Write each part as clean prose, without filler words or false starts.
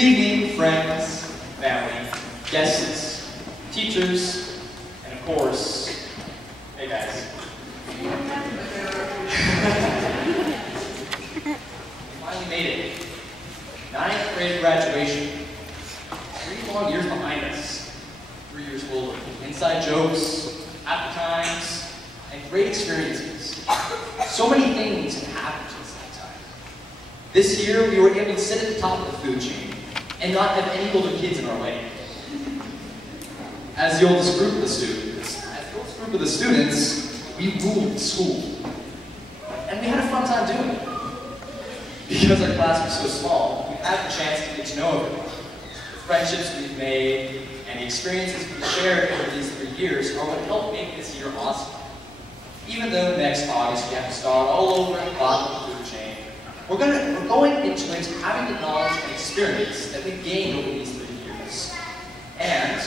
evening, friends, family, guests, teachers, and of course, hey guys. We finally made it. 9th grade graduation. 3 long years behind us. 3 years full of inside jokes, happy times, and great experiences. So many things have happened since that time. This year, we were able to sit at the top of the food chain and not have any older kids in our way. As the oldest group of the students, we ruled the school. And we had a fun time doing it. Because our class was so small, we had the chance to get to know everyone. The friendships we've made and the experiences we've shared over these 3 years are what helped make this year awesome. Even though next August we have to start all over at the bottom of the food chain, we're going into it having the knowledge and experience that we've gained over these 3 years. And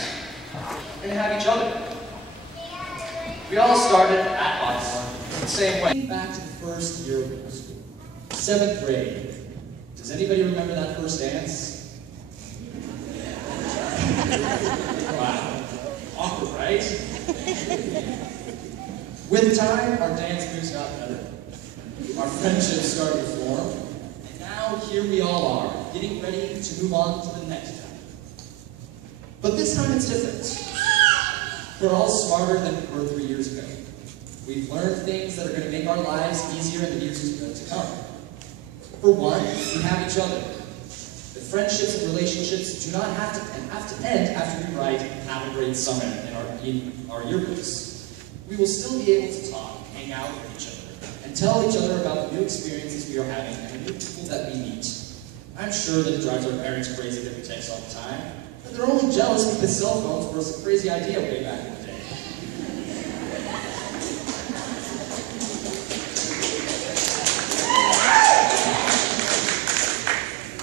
we're going to have each other. We all started at Foghorn the same way. Back to the first year of middle school, 7th grade. Does anybody remember that first dance? Wow. Awkward, right? With time, our dance moves got better. Our friendships started to form. And now here we all are, getting ready to move on to the next chapter. But this time it's different. We're all smarter than we were 3 years ago. We've learned things that are going to make our lives easier in the years to come. For one, we have each other. The friendships and relationships do not have to end after we write "Have a Great Summer" in our yearbooks. We will still be able to talk, hang out with each other, and tell each other about the new experiences we are having and the new people that we meet. I'm sure that it drives our parents crazy that we text all the time, but they're only jealous because cell phones were a crazy idea way back in the day.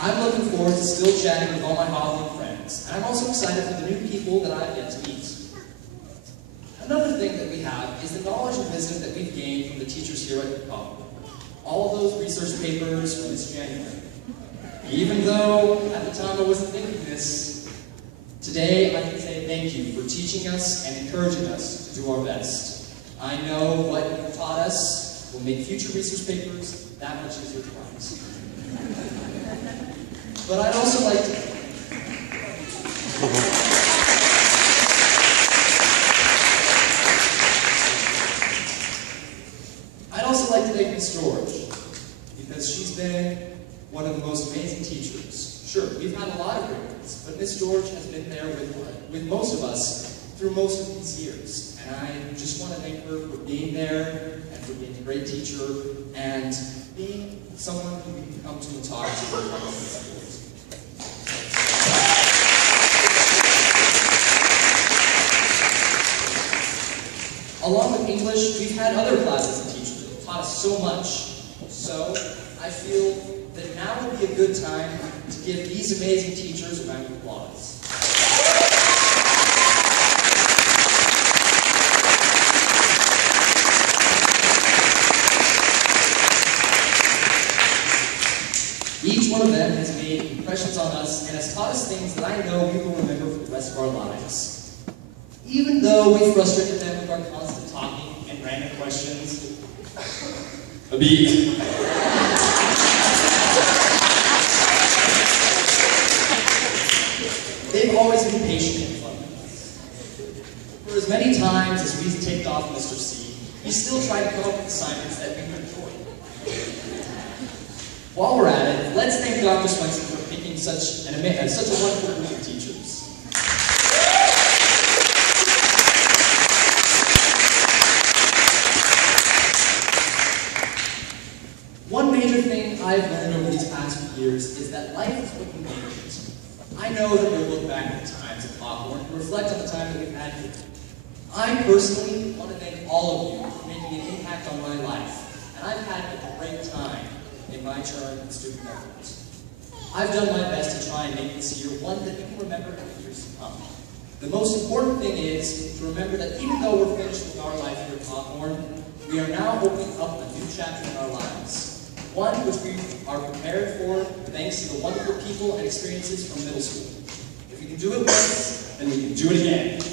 I'm looking forward to still chatting with all my Hawthorne friends, and I'm also excited for the new people that I've yet to meet. Another thing that we have is the knowledge and wisdom that we've gained from the teachers here at Hawthorne. All of those research papers from this January. Even though at the time I wasn't thinking this, today I can say thank you for teaching us and encouraging us to do our best. I know what you've taught us will make future research papers that much easier to write. But I'd also like to... I'd also like to thank Miss George, because she's been one of the most amazing teachers. Sure, we've had a lot of great ones, but Miss George has been there with most of us through most of these years. And I just want to thank her for being there, and for being a great teacher, and being someone who we can come to and talk to in front of the schools. Along with English, we've had other classes and teachers that have taught us so much. So, I feel that now would be a good time to give these amazing teachers a round of applause. Each one of them has made impressions on us and has taught us things that I know we will remember for the rest of our lives. Even though we frustrated them with our constant talking and random questions. A beat. They've always been patient and fun with us. For as many times as we ticked off Mr. C, he still tried to come up with assignments that we could enjoy. While we're at it, let's thank Dr. Swenson for picking such a wonderful group of teachers. One major thing I've learned over these past few years is that life is what you make it. I know that we'll look back at the times at Hawthorne and reflect on the time that we've had here. I personally want to thank all of you for making an impact on my life, and I've had a great time in my term in student government. I've done my best to try and make this year one that we can remember in the years to come. The most important thing is to remember that even though we're finished with our life here at Hawthorne, we are now opening up a new chapter in our lives. one which we are prepared for thanks to the wonderful people and experiences from middle school. If we can do it once, then we can do it again.